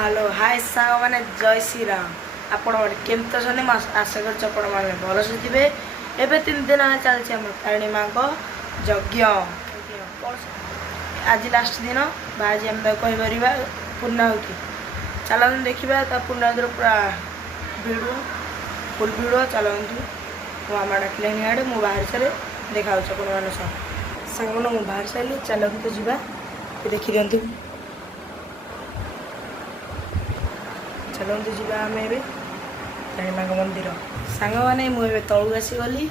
Hello hi साग मैंने जय श्री राम आपण केमती अच्छे आशा कर भल से थे। एवं 3 दिन चलती तारिणी माँ को यज्ञ आज लास्ट दिन आज आम कहीपर पूर्णाहुति चलते देखा पूर्णाहुतिर पूरा भिड़ फुल भिड़ चलतु मो मामा डाकिले आड़े मुझे बाहर सारे देखा आपण मान सांग मुझे बाहर सारे चलतु जा देखी दिंतु चलते जा आम तारिणी माँ मंदिर सांग मैंने मुझे तलू आसीगली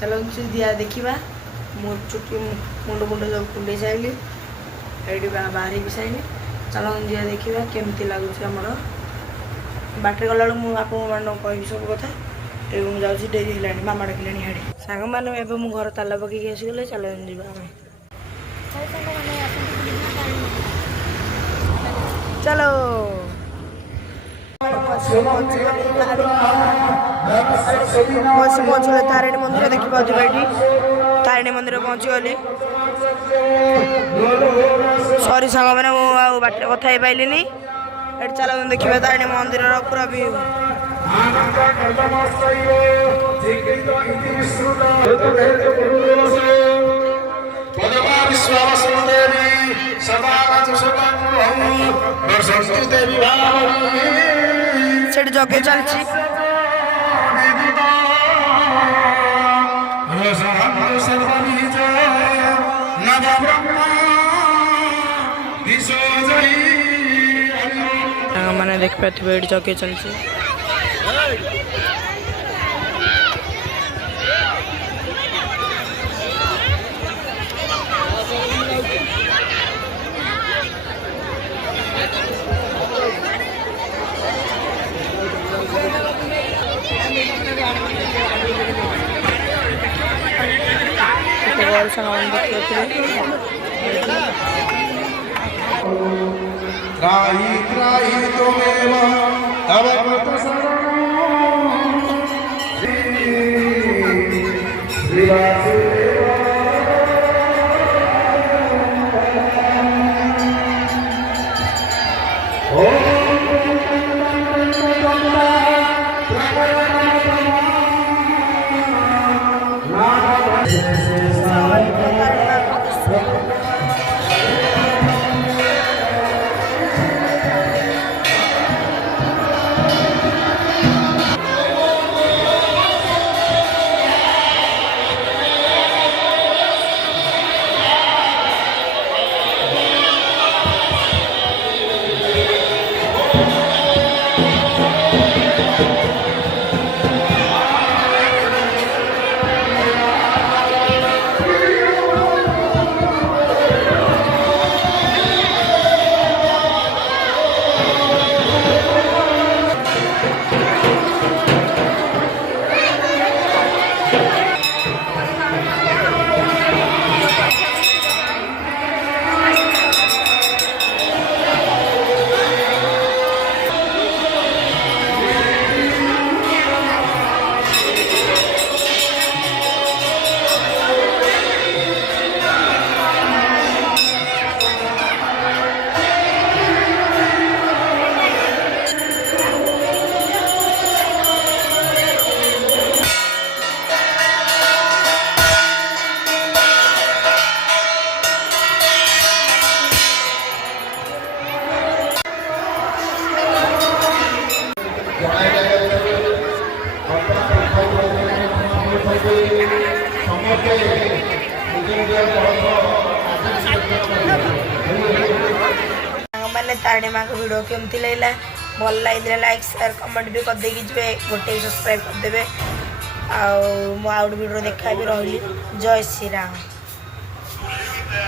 चलते दिया देखा मो चुटी मुंड मुंड सब कुंडे सारे ये बाहर भी सारे चलते दिया देखा केमती लगुच आमर बाटे गला मुझे कह सब कथा एवं जाऊँगी डेरी है मामा डाकिले हाड़े सांग मैंने मो घर ताला पकईक आसीगले चलते जा चलो पहुँचल तारिणी मंदिर देखी पाते ये तारिणी मंदिर पहुँचीगली सरी सांग मैंने बाटे कथा ही पाइली ये चलो देखिए तारिणी मंदिर पूरा व्यू से जगे चलती मैंने देख पाते जगे चलती त्राहि त्राहि त्वमेव तव कृत मैंने तारिणी माँ का वीडियो केमती लगे भल लगे लाइक शेयर कमेंट भी कर देगी जे गोटे सब्सक्राइब करदे आउ वीडियो देखा भी रही जय श्री राम।